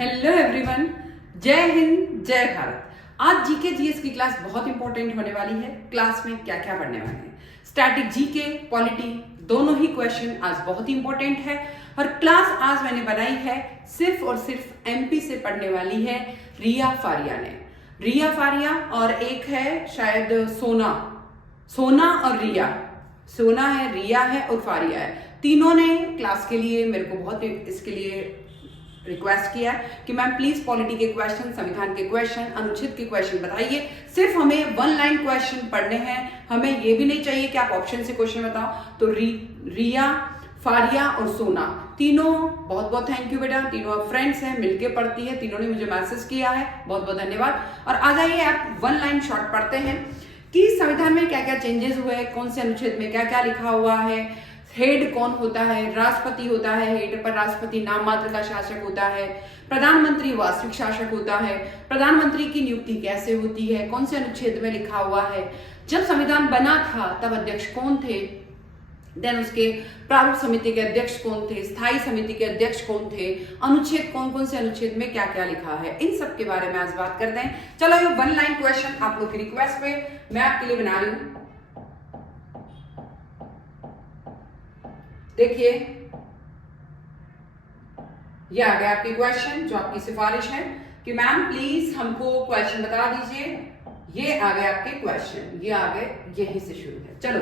Hello everyone, जय हिंद जय भारत। आज जीके जीएस की क्लास बहुत इंपॉर्टेंट होने वाली है। क्लास में क्या क्या पढ़ने वाले हैं, स्टैटिक जीके, पॉलिटी, दोनों ही क्वेश्चन आज बहुत ही इंपॉर्टेंट है। और क्लास आज मैंने बनाई है सिर्फ और सिर्फ एमपी से पढ़ने वाली है रिया फारिया ने। रिया फारिया और एक है शायद सोना और रिया। सोना है, रिया है और फारिया है। तीनों ने क्लास के लिए मेरे को बहुत इसके लिए रिक्वेस्ट किया कि मैम प्लीज पॉलिटी के क्वेश्चन, संविधान के क्वेश्चन, अनुच्छेद के क्वेश्चन बताइए। सिर्फ हमें वन लाइन क्वेश्चन पढ़ने हैं, हमें ये भी नहीं चाहिए कि आप ऑप्शन से क्वेश्चन बताओ। तो रिया, फारिया और सोना तीनों बहुत बहुत थैंक यू बेटा, तीनों आप फ्रेंड्स हैं, मिलके पढ़ती है, तीनों ने मुझे मैसेज किया है, बहुत बहुत धन्यवाद। और आ जाइए आप वन लाइन शॉर्ट पढ़ते हैं कि संविधान में क्या क्या चेंजेस हुए हैं, कौन से अनुच्छेद में क्या क्या लिखा हुआ है, हेड कौन होता है, राष्ट्रपति होता है, हेड पर राष्ट्रपति नाम मात्र का शासक होता है, प्रधानमंत्री वास्तविक शासक होता है, प्रधानमंत्री की नियुक्ति कैसे होती है, कौन से अनुच्छेद में लिखा हुआ है, जब संविधान बना था तब अध्यक्ष कौन थे, देन उसके प्रारूप समिति के अध्यक्ष कौन थे, स्थायी समिति के अध्यक्ष कौन थे, अनुच्छेद कौन कौन से अनुच्छेद में क्या क्या लिखा है, इन सब के बारे में आज बात करते हैं। चलो ये वन लाइन क्वेश्चन आप लोग की रिक्वेस्ट पे मैं आपके लिए बना रही हूं। देखिए ये आ गया आपके क्वेश्चन, जो आपकी सिफारिश है कि मैम प्लीज हमको क्वेश्चन बता दीजिए। ये आ गए आपके क्वेश्चन, ये आ गए, यहीं से शुरू है। चलो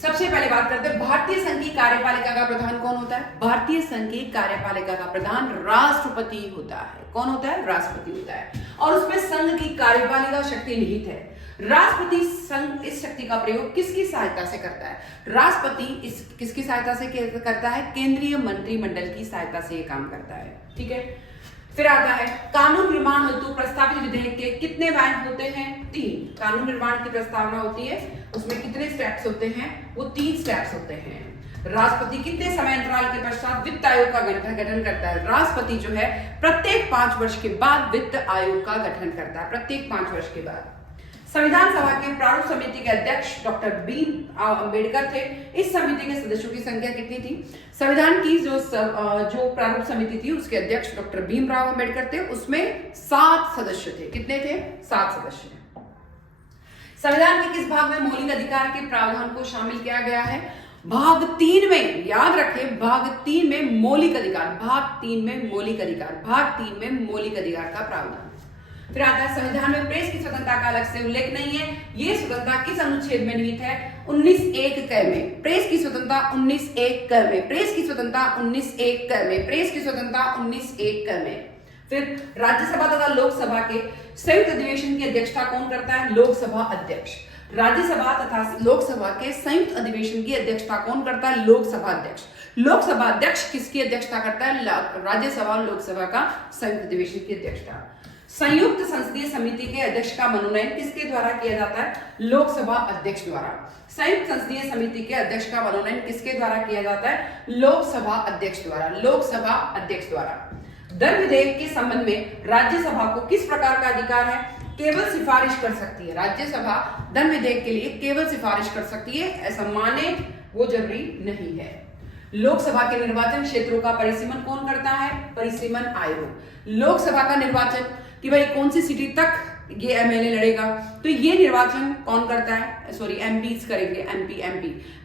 सबसे पहले बात करते हैं भारतीय संघ की कार्यपालिका का प्रधान कौन होता है। भारतीय संघ की कार्यपालिका का प्रधान राष्ट्रपति होता है। कौन होता है? राष्ट्रपति होता है। और उसमें संघ की कार्यपालिका शक्ति निहित है। राष्ट्रपति संघ इस शक्ति का प्रयोग किसकी सहायता से करता है? राष्ट्रपति इस किसकी सहायता से करता है? केंद्रीय मंत्रिमंडल की सहायता से ये काम करता है। ठीक है, फिर आता है कानून निर्माण हेतु प्रस्तावित विधेयक के कितने बैंक होते हैं? 3। कानून निर्माण की प्रस्तावना होती है, उसमें कितने स्टेप्स होते हैं? वो 3 स्टेप्स होते हैं। राष्ट्रपति कितने समय अंतराल के पश्चात वित्त आयोग का गठन करता है? राष्ट्रपति जो है प्रत्येक 5 वर्ष के बाद वित्त आयोग का गठन करता है, प्रत्येक 5 वर्ष के बाद। संविधान सभा के प्रारूप समिति के अध्यक्ष डॉक्टर भीम अम्बेडकर थे। इस समिति के सदस्यों की संख्या कितनी थी? संविधान की जो प्रारूप समिति थी उसके अध्यक्ष डॉक्टर भीमराव अम्बेडकर थे, उसमें 7 सदस्य थे। कितने थे? 7 सदस्य। संविधान के किस भाग में मौलिक अधिकार के प्रावधान को शामिल किया गया है? भाग 3 में, याद रखें, भाग 3 में मौलिक अधिकार, भाग 3 में मौलिक अधिकार, भाग 3 में मौलिक अधिकार का प्रावधान। फिर आता है संविधान में प्रेस की स्वतंत्रता का अलग से उल्लेख नहीं है। ये स्वतंत्रता किस अनुच्छेद में निहित है? 19(1) क में। प्रेस की स्वतंत्रता 19(1) क में, प्रेस की स्वतंत्रता 19(1) क में, प्रेस की स्वतंत्रता 19(1) क में। फिर राज्यसभा तथा लोकसभा के संयुक्त अधिवेशन की अध्यक्षता कौन करता है? लोकसभा अध्यक्ष। राज्यसभा तथा लोकसभा के संयुक्त अधिवेशन की अध्यक्षता कौन करता है? लोकसभा अध्यक्ष। लोकसभा अध्यक्ष किसकी अध्यक्षता करता है? राज्यसभा और लोकसभा का संयुक्त अधिवेशन की अध्यक्षता। संयुक्त संसदीय समिति के अध्यक्ष का मनोनयन किसके द्वारा किया जाता है? लोकसभा अध्यक्ष द्वारा। संयुक्त संसदीय समिति के अध्यक्ष का मनोनयन किसके द्वारा किया जाता है? लोकसभा अध्यक्ष द्वारा, लोकसभा अध्यक्ष द्वारा। दर विधेयक के संबंध में राज्यसभा को किस प्रकार का अधिकार है? केवल सिफारिश कर सकती है। राज्यसभा धन विधेयक के लिए केवल सिफारिश कर सकती है, ऐसा माने वो जरूरी नहीं है। लोकसभा के निर्वाचन क्षेत्रों का परिसीमन कौन करता है? परिसीमन आयोग। लोकसभा का निर्वाचन कि भाई कौन सी सिटी तक ये एमएलए लड़ेगा, तो ये निर्वाचन कौन करता है? सॉरी, एमपीज करेंगे,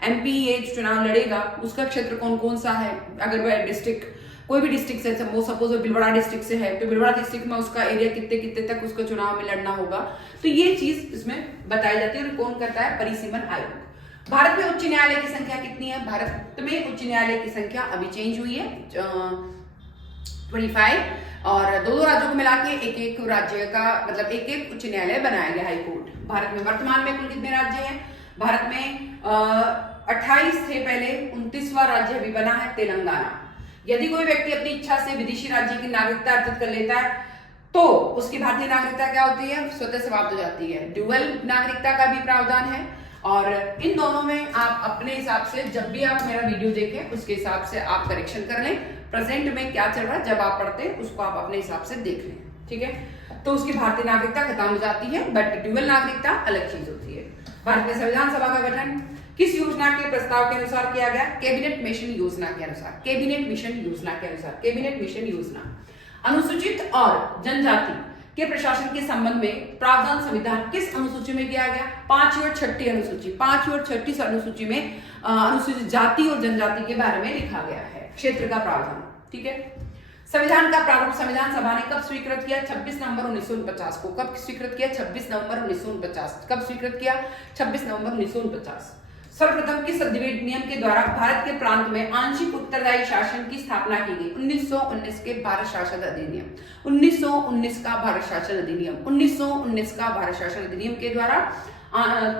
एमपी ये चुनाव लड़ेगा, उसका क्षेत्र कौन कौन सा है। अगर वह डिस्ट्रिक्ट, कोई भी डिस्ट्रिक्ट से, सपोज वो भीलवाड़ा डिस्ट्रिक्ट से है, तो भीलवाड़ा डिस्ट्रिक्ट में उसका एरिया कितने कितने तक उसको चुनाव में लड़ना होगा, तो ये चीज इसमें बताई जाती है। और कौन करता है? परिसीमन आयोग। भारत में उच्च न्यायालय की संख्या कितनी है? भारत में उच्च न्यायालय की संख्या अभी चेंज हुई है, 25, और 2 राज्यों को मिला के एक राज्य का, मतलब एक उच्च न्यायालय बनाया गया, हाई कोर्ट। भारत में वर्तमान में कुल कितने राज्य हैं? भारत में 28 थे पहले, 29वां राज्य अभी बना है तेलंगाना। यदि कोई व्यक्ति अपनी इच्छा से विदेशी राज्य की नागरिकता अर्जित कर लेता है तो उसकी भारतीय नागरिकता क्या होती है? स्वतः समाप्त हो जाती है। ड्यूअल नागरिकता का भी प्रावधान है, और इन दोनों में आप अपने हिसाब से, जब भी आप मेरा वीडियो देखें उसके हिसाब से आप करेक्शन कर लें। प्रेजेंट में क्या चल रहा है, जब आप पढ़ते हैं उसको आप अपने हिसाब से देख लें। ठीक है, तो उसकी भारतीय नागरिकता खत्म हो जाती है, बट ड्यूअल नागरिकता अलग चीज होती है। भारत में संविधान सभा का गठन किस योजना के प्रस्ताव के अनुसार किया गया? कैबिनेट मिशन योजना के अनुसार, कैबिनेट मिशन योजना के अनुसार, कैबिनेट मिशन योजना। अनुसूचित और जनजाति के प्रशासन के संबंध में प्रावधान संविधान किस अनुसूची में किया गया? 5वीं और 6ठी अनुसूची। 5वीं और 6ठी अनुसूची में अनुसूचित जाति और जनजाति के बारे में लिखा गया है क्षेत्र का प्रावधान। ठीक है। संविधान का प्रारूप संविधान सभा ने कब स्वीकृत किया? 26 नवंबर 1949 को। कब स्वीकृत किया? 26 नवंबर 1949। कब स्वीकृत किया? 26 नवंबर 1949। सर्वप्रथम किस अधिनियम के द्वारा भारत के प्रांत में आंशिक उत्तरदायी शासन की स्थापना की गई? 1919 के भारत शासन अधिनियम। 1919 का भारत शासन अधिनियम। 1919 का भारत शासन अधिनियम के द्वारा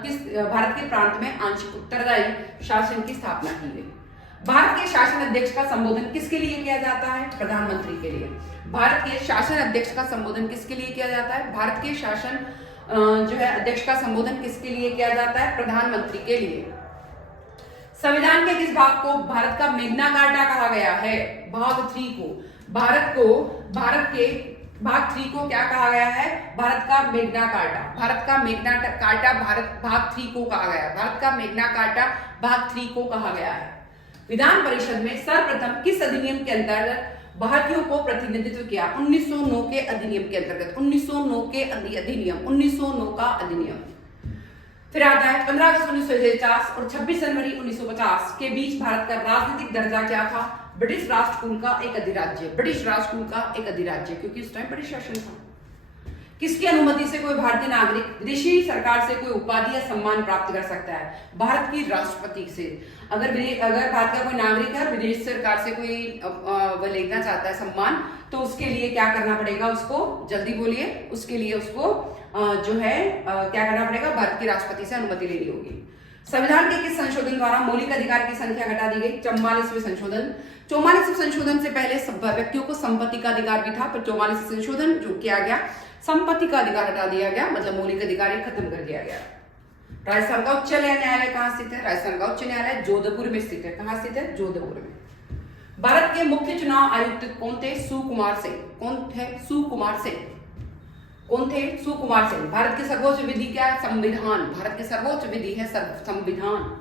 किस भारत के प्रांत में आंशिक उत्तरदायी शासन की स्थापना की गई। भारत के शासन अध्यक्ष का संबोधन किसके लिए किया जाता है? प्रधानमंत्री के लिए। भारत के शासन अध्यक्ष का संबोधन किसके लिए किया जाता है? भारत के शासन जो है अध्यक्ष का संबोधन किसके लिए किया जाता है? प्रधानमंत्री के लिए। संविधान के किस भाग को भारत का मेग्ना कार्टा कहा गया है? भाग 3 को। भारत के भाग 3 को क्या कहा गया है? भारत का मेग्ना कार्टा। भारत का मेग्ना कार्टा भारत भाग 3 को कहा गया है। भारत का मेग्ना कार्टा भाग 3 को कहा गया है। विधान परिषद में सर्वप्रथम किस अधिनियम के अंतर्गत भारतीयों को प्रतिनिधित्व किया? 1909 के अधिनियम के अंतर्गत। 1909 के अधिनियम। 1909 का अधिनियम। फिर आता है 15 अगस्त 1949 और 26 जनवरी 1950 के बीच भारत का राजनीतिक दर्जा क्या था? ब्रिटिश राजकुल का एक अधिराज्य। ब्रिटिश राजकुल का एक अधिराज्य, क्योंकि उस टाइम ब्रिटिश शासन था। किसकी अनुमति से कोई भारतीय नागरिक विदेशी सरकार से कोई उपाधि या सम्मान प्राप्त कर सकता है? भारत की राष्ट्रपति से। अगर भारत का कोई नागरिक है और विदेश सरकार से कोई वह लेना चाहता है सम्मान, तो उसके लिए क्या करना पड़ेगा? उसको जल्दी बोलिए। उसके लिए उसको जो है क्या करना पड़ेगा? भारत के राष्ट्रपति से अनुमति लेनी होगी। संविधान के किस संशोधन द्वारा मौलिक अधिकार की संख्या घटा दी गई? 44वें संशोधन। 44वें संशोधन से पहले सब व्यक्तियों को संपत्ति का अधिकार भी था, पर 44वें संशोधन जो किया गया, संपत्ति का अधिकार हटा दिया गया, मतलब मौलिक अधिकार ही खत्म कर दिया गया। राजस्थान का उच्च न्यायालय कहाँ स्थित है? राजस्थान का उच्च न्यायालय जोधपुर में स्थित है। कहाँ स्थित है? जोधपुर में। भारत के मुख्य चुनाव आयुक्त कौन थे? सुकुमार सिंह। कौन थे? सुकुमार सिंह। कौन थे? सुकुमार सिंह। भारत की सर्वोच्च विधि क्या है? संविधान। भारत की सर्वोच्च विधि है संविधान।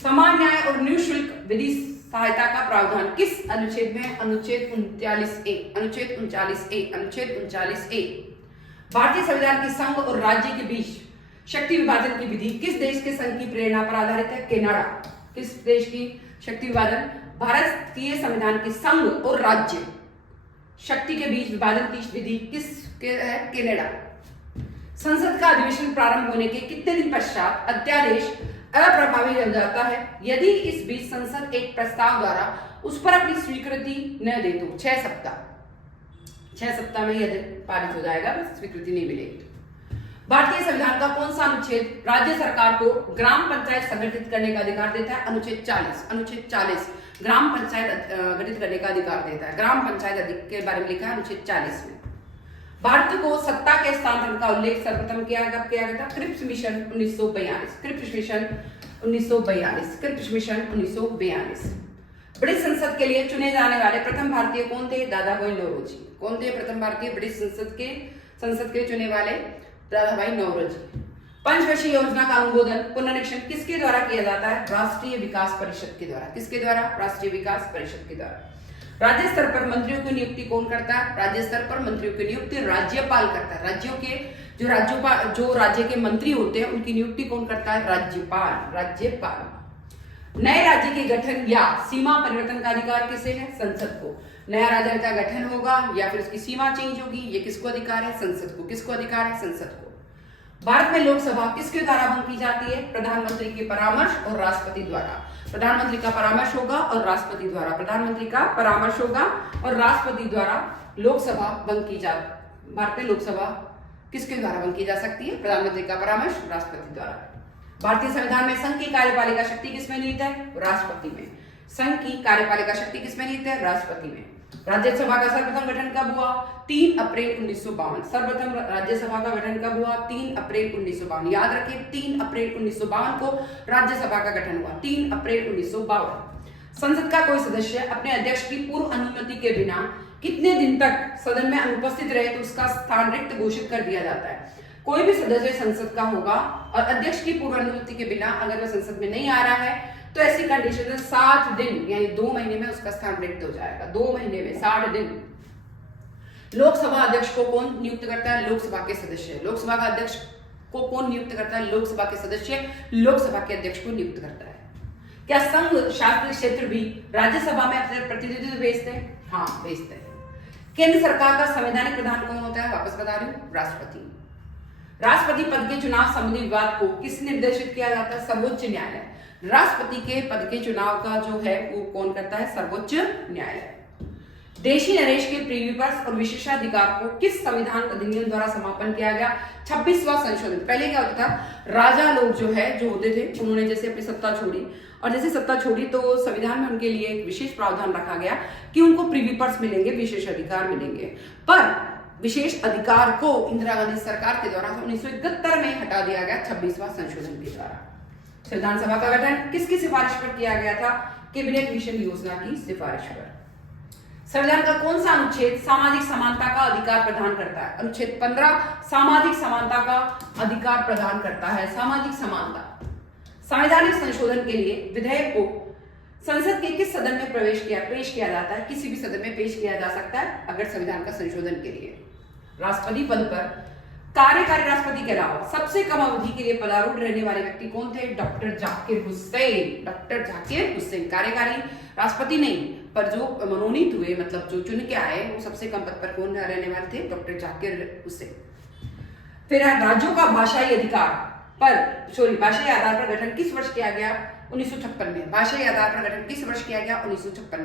समान न्याय और निःशुल्क विधि सहायता का प्रावधान किस अनुच्छेद में? अनुच्छेद 39A। अनुच्छेद 39A। अनुच्छेद 39A। भारतीय संविधान के संघ और राज्य के बीच शक्ति विभाजन की विधि किस देश के संघ की प्रेरणा पर आधारित है? कनाडा। किस देश की शक्ति विभाजन? भारतीय संविधान के संघ और राज्य शक्ति के बीच विभाजन की विधि किसके है? कनाडा। संसद का अधिवेशन प्रारंभ होने के कितने दिन पश्चात अध्यादेश अप्रभावी हो जाता है यदि इस बीच संसद एक प्रस्ताव द्वारा उस पर अपनी स्वीकृति न दे तो? 6 सप्ताह। 6 सप्ताह में यदि पारित हो जाएगा, स्वीकृति नहीं मिलेगी। भारतीय संविधान का कौन सा अनुच्छेद राज्य सरकार को ग्राम पंचायत संगठित करने का अधिकार देता है? अनुच्छेद 40। अनुच्छेद 40 ग्राम पंचायत गठित करने का अधिकार देता है। ग्राम पंचायत के बारे में लिखा है अनुच्छेद 40 में। भारत को सत्ता के हस्तांतरण का उल्लेख सर्वप्रथम किया गया था? Cripps mission 1942। Cripps mission 1942। Cripps mission 1942। British संसद के लिए चुने जाने वाले प्रथम भारतीय कौन थे? दादाभाई नौरोजी। कौन थे प्रथम भारतीय ब्रिटिश संसद के चुने वाले? दादाभाई नौरोजी। पंचवर्षीय योजना का अनुमोदन पुनरीक्षण किसके द्वारा किया जाता है? राष्ट्रीय विकास परिषद के द्वारा। किसके द्वारा? राष्ट्रीय विकास परिषद के द्वारा। राज्य स्तर पर मंत्रियों की नियुक्ति कौन करता है? राज्य स्तर पर मंत्रियों की नियुक्ति राज्यपाल करता है। राज्यों के जो राज्य के मंत्री होते हैं उनकी नियुक्ति कौन करता है? राज्यपाल। राज्यपाल। नए राज्य के गठन या सीमा परिवर्तन का अधिकार किसे है? संसद को। नया राज्य का गठन होगा या फिर उसकी सीमा चेंज होगी, ये किसको अधिकार है? संसद को। किसको अधिकार है? संसद को। भारत में लोकसभा किसके द्वारा भंग की जाती है? प्रधानमंत्री के परामर्श और राष्ट्रपति द्वारा। प्रधानमंत्री का परामर्श होगा और राष्ट्रपति द्वारा। प्रधानमंत्री का परामर्श होगा और राष्ट्रपति द्वारा लोकसभा भंग की जाती। भारत में लोकसभा किसके द्वारा भंग की जा सकती है? प्रधानमंत्री का परामर्श, राष्ट्रपति द्वारा। भारतीय संविधान में संघ की कार्यपालिका शक्ति किसमें निहित है? राष्ट्रपति में। संघ की कार्यपालिका शक्ति किसमें निहित है? राष्ट्रपति में। राज्यसभा का सर्वप्रथम गठन कब हुआ? 3 अप्रैल 1952। सर्वप्रथम राज्यसभा का गठन कब हुआ? 3 अप्रैल 1952। याद रखें, 3 अप्रैल 1952 को राज्यसभा का गठन हुआ। 3 अप्रैल 1952। संसद का कोई सदस्य अपने अध्यक्ष की पूर्व अनुमति के बिना कितने दिन तक सदन में अनुपस्थित रहे तो उसका स्थान रिक्त घोषित कर दिया जाता है? कोई भी सदस्य संसद का होगा और अध्यक्ष की पूर्व अनुमति के बिना अगर वह संसद में नहीं आ रहा है तो ऐसी कंडीशन में 60 दिन यानी 2 महीने में उसका स्थान रिक्त हो जाएगा। 2 महीने में 60 दिन। लोकसभा अध्यक्ष को कौन नियुक्त करता है? लोकसभा के सदस्य। लोकसभा का अध्यक्ष को कौन नियुक्त करता है? लोकसभा के सदस्य लोकसभा के अध्यक्ष को नियुक्त करता है। क्या संघ शासित क्षेत्र भी राज्यसभा में अपने प्रतिनिधित्व भेजते हैं? हाँ, भेजते हैं। केंद्र सरकार का संवैधानिक प्रधान कौन होता है? वापस बता रही हूं, राष्ट्रपति। राष्ट्रपति पद के चुनाव संबंधी विवाद को किस निर्देशित किया जाता है? सर्वोच्च न्यायालय। राष्ट्रपति के पद के चुनाव का जो है वो कौन करता है? सर्वोच्च न्यायालय। देशी नरेश के प्रीव्यू पर्स और विशेषाधिकार को किस संविधान अधिनियम द्वारा समापन किया गया? 26वां संशोधन। पहले क्या होता था, राजा लोग जो होते थे, उन्होंने जैसे अपनी सत्ता छोड़ी, और जैसे सत्ता छोड़ी तो संविधान में उनके लिए एक विशेष प्रावधान रखा गया कि उनको प्रीव्यू पर्स मिलेंगे, विशेष अधिकार मिलेंगे। पर विशेष अधिकार को इंदिरा गांधी सरकार के द्वारा 1971 में हटा दिया गया 26वां संशोधन के द्वारा। संविधान सभा का गठन किसकी सिफारिश पर किया गया था? कैबिनेट मिशन योजना की सिफारिश पर। संविधान का कौन सा अनुच्छेद सामाजिक समानता का अधिकार प्रदान करता है? अनुच्छेद 15 सामाजिक समानता का अधिकार प्रदान करता है। सामाजिक समानता। संवैधानिक संशोधन के लिए विधेयक को संसद के किस सदन में पेश किया जाता है? किसी भी सदन में पेश किया जा सकता है अगर संविधान का संशोधन के लिए। राष्ट्रपति पद पर कार्यकारी राष्ट्रपति के अलावा सबसे कम अवधि के लिए पदारूढ़ रहने वाले व्यक्ति कौन थे? डॉक्टर जाकिर हुसैन। डॉक्टर जाकिर हुसैन। कार्यकारी राष्ट्रपति नहीं, पर जो मनोनीत हुए, मतलब जो चुन के आए, वो सबसे कम पद पर कौन रहने वाले थे? डॉक्टर जाकिर हुसैन। फिर राज्यों का भाषाई भाषाई आधार पर गठन किस वर्ष किया गया? 1956 में। भाषाई आधार पर गठन किस वर्ष किया गया? 1956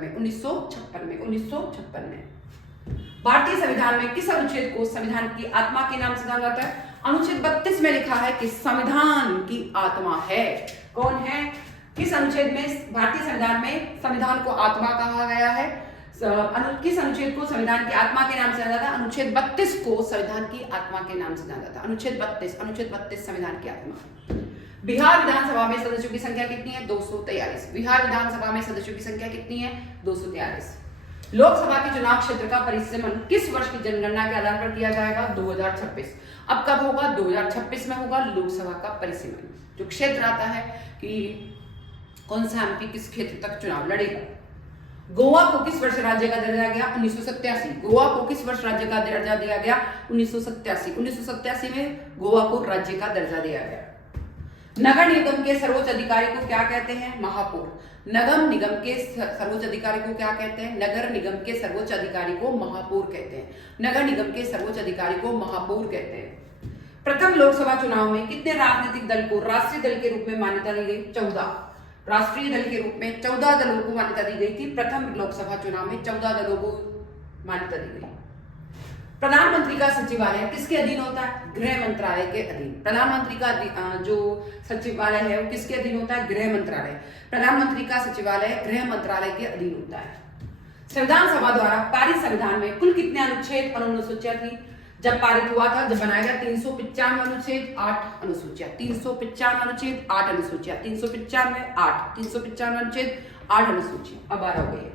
में। भारतीय संविधान में किस अनुच्छेद को संविधान की आत्मा के नाम से जाना जाता है? अनुच्छेद 32 में लिखा है कि संविधान की आत्मा है। कौन है? किस अनुच्छेद में भारतीय संविधान में संविधान को आत्मा कहा गया है? किस अनुच्छेद को संविधान की आत्मा के नाम से जाना जाता है? अनुच्छेद 32 को संविधान की आत्मा के नाम से जाना जाता है। अनुच्छेद 32 संविधान की आत्मा। बिहार विधानसभा में सदस्यों की संख्या कितनी है? 243। बिहार विधानसभा में सदस्यों की संख्या कितनी है? 243। लोकसभा के चुनाव क्षेत्र का परिसीमन किस वर्ष की जनगणना के आधार पर किया जाएगा? 2026। अब कब होगा? 2026 में होगा लोकसभा का परिसीमन। जो क्षेत्र आता है कि कौन सा एमपी किस क्षेत्र तक चुनाव लड़ेगा। गोवा को किस वर्ष राज्य का दर्जा गया? 1987। गोवा को किस वर्ष राज्य का दर्जा दिया गया? 1987। 1987 में गोवा को राज्य का दर्जा दिया गया। नगर निगम के सर्वोच्च अधिकारी को क्या कहते हैं? महापौर। नगर निगम के सर्वोच्च अधिकारी को क्या कहते हैं? नगर निगम के सर्वोच्च अधिकारी को महापौर कहते हैं। नगर निगम के सर्वोच्च अधिकारी को महापौर कहते हैं। प्रथम लोकसभा चुनाव में कितने राजनीतिक दल को राष्ट्रीय दल के रूप में मान्यता दी गई? 14। राष्ट्रीय दल के रूप में 14 दलों को मान्यता दी गई थी। प्रथम लोकसभा चुनाव में 14 दलों को मान्यता दी गई। प्रधानमंत्री का सचिवालय किसके अधीन होता है? गृह मंत्रालय के अधीन। प्रधानमंत्री का जो सचिवालय है वो किसके अधीन होता है? गृह मंत्रालय। प्रधानमंत्री का सचिवालय गृह मंत्रालय के अधीन होता है। संविधान सभा द्वारा पारित संविधान में कुल कितने अनुच्छेद और अनुसूचियां थी? जब पारित हुआ था, जब बनाया गया, 395 अनुच्छेद 8 अनुसूचियां। 395 अनुच्छेद 8 अनुसूचियां। 395 8 395 अनुच्छेद 8 अनुसूचियां। अब 12 हो गई है।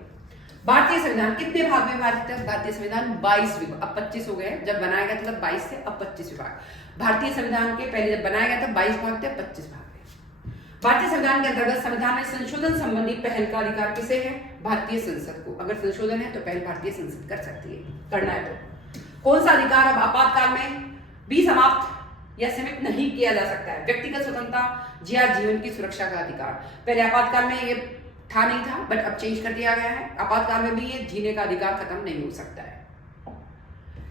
भारतीय संविधान कितने भाग में विभाजित है? भारतीय संविधान 22 विभाग, अब 25 हो गए। जब बनाया गया था तब 22 थे, अब 25 विभाग। भारतीय संविधान के पहले जब बनाया गया था 22 भाग थे, 25 भाग थे। भारतीय संविधान के अंतर्गत संविधान में संशोधन संबंधी पहल का अधिकार किसे है? भारतीय संसद को। अगर संशोधन है तो पहल भारतीय संसद कर सकती है, करना है तो। कौन सा अधिकार अब आपातकाल में भी समाप्त या सीमित नहीं किया जा सकता है? व्यक्तिगत स्वतंत्रता या जीवन की सुरक्षा का अधिकार। पहले आपातकाल में ये था नहीं था, बट अब चेंज कर दिया गया है। आपातकाल में भी ये जीने का अधिकार खत्म नहीं हो सकता है।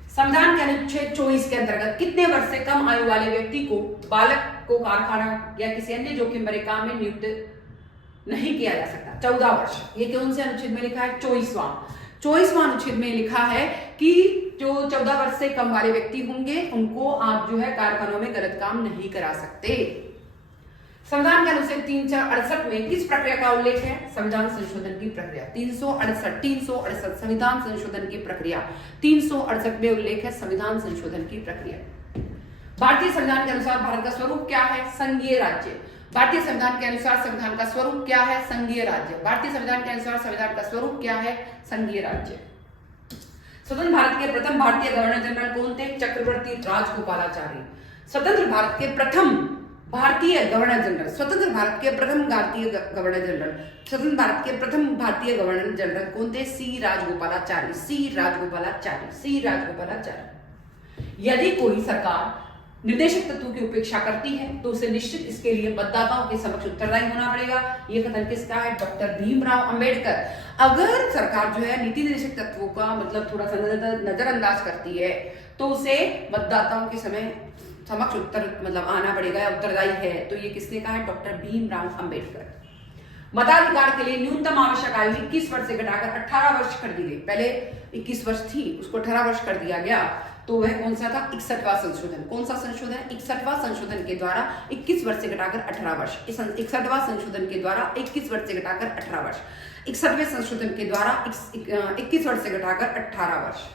संविधान के अनुच्छेद 24 के अंतर्गत कितने वर्ष से कम आयु वाले व्यक्ति को बालक को कारखाना या किसी अन्य जोखिम भरे काम में नियुक्त नहीं किया जा सकता? 14 वर्ष। ये कौन से अनुच्छेद में लिखा है? 24वां अनुच्छेद में लिखा है कि जो 14 वर्ष से कम वाले व्यक्ति होंगे उनको आप जो है कारखानों में गलत काम नहीं करा सकते। संविधान के अनुच्छेद 368 में किस प्रक्रिया का उल्लेख है? संविधान संशोधन की प्रक्रिया। 368 संविधान संशोधन की प्रक्रिया। 368 में उल्लेख है संविधान संशोधन की प्रक्रिया। भारतीय संविधान के अनुसार भारत का स्वरूप क्या है? संघीय राज्य। भारतीय संविधान के अनुसार संविधान का स्वरूप क्या है? संघीय राज्य। भारतीय संविधान के अनुसार संविधान का स्वरूप क्या है? संघीय राज्य। स्वतंत्र भारत के प्रथम भारतीय गवर्नर जनरल कौन थे? चक्रवर्ती राजगोपालाचारी। स्वतंत्र भारत के प्रथम भारतीय गवर्नर जनरल, स्वतंत्र भारत के प्रथम भारतीय गवर्नर जनरल, स्वतंत्र भारत के प्रथम भारतीय गवर्नर जनरल कौन थे? सी राजगोपालाचारी, सी राजगोपालाचारी, सी राजगोपालाचारी। यदि कोई सरकार निर्देशक तत्वों की उपेक्षा करती है तो उसे निश्चित इसके लिए मतदाताओं के समक्ष उत्तरदायी होना पड़ेगा। ये कथन किसका है? डॉक्टर भीमराव अंबेडकर। अगर सरकार जो है नीति निर्देशक तत्वों का मतलब थोड़ा सा नजरअंदाज करती है तो उसे मतदाताओं के समय समक्ष आना पड़ेगा या उत्तरदायी है। तो ये किसने कहा है? डॉक्टर भीमराव अंबेडकर। मताधिकार के लिए न्यूनतम आवश्यक आयु 21 वर्ष से घटाकर 18 वर्ष कर दी गई। पहले 21 वर्ष थी, उसको 18 वर्ष कर दिया गया। तो वह कौन सा था? 61वां संशोधन। कौन सा संशोधन? 61वां संशोधन के द्वारा 21 वर्ष से घटाकर 18 वर्ष। 61वां संशोधन के द्वारा 21 वर्ष से घटाकर 18 वर्ष। 61वें संशोधन के द्वारा 21 वर्ष से घटाकर 18 वर्ष।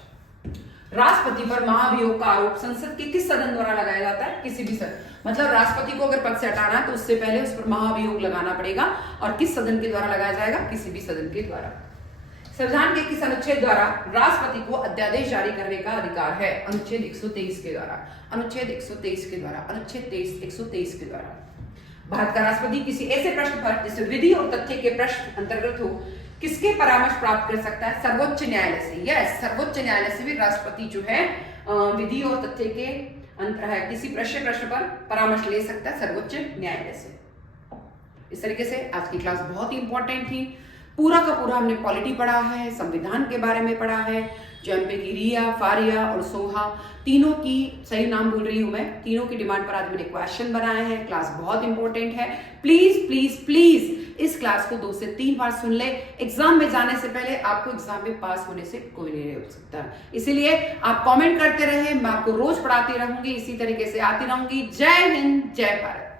राष्ट्रपति पर महाभियोग का आरोप संसद के किस सदन द्वारा लगाया जाता है? किसी भी सदन, मतलब राष्ट्रपति को अगर पद से हटाना है तो उससे पहले उस पर महाभियोग लगाना पड़ेगा। और किस सदन के द्वारा लगाया जाएगा? किसी भी सदन के द्वारा। संविधान के किस अनुच्छेद द्वारा राष्ट्रपति को अध्यादेश जारी करने का अधिकार है? अनुच्छेद 123 के द्वारा, अनुच्छेद 123 के द्वारा, अनुच्छेद 123 के द्वारा। भारत का राष्ट्रपति किसी ऐसे प्रश्न पर जिसे विधि और तथ्य के प्रश्न अंतर्गत हो किसके परामर्श प्राप्त कर सकता है? सर्वोच्च न्यायालय से। यस, सर्वोच्च न्यायालय से भी राष्ट्रपति जो है विधि और तथ्य के किसी प्रश्न पर परामर्श ले सकता है सर्वोच्च न्यायालय से। इस तरीके से आज की क्लास बहुत ही इंपॉर्टेंट थी। पूरा का पूरा हमने पॉलिटी पढ़ा है, संविधान के बारे में पढ़ा है, जैसे कि रिया, फारिया और सोहा, तीनों की सही नाम भूल रही हूं मैं, तीनों की डिमांड पर आज मैंने क्वेश्चन बनाए हैं। क्लास बहुत इंपॉर्टेंट है। प्लीज प्लीज प्लीज इस क्लास को 2 से 3 बार सुन ले। एग्जाम में जाने से पहले आपको एग्जाम में पास होने से कोई नहीं रोक सकता। इसीलिए आप कमेंट करते रहे, मैं आपको रोज पढ़ाती रहूंगी, इसी तरीके से आती रहूंगी। जय हिंद, जय भारत।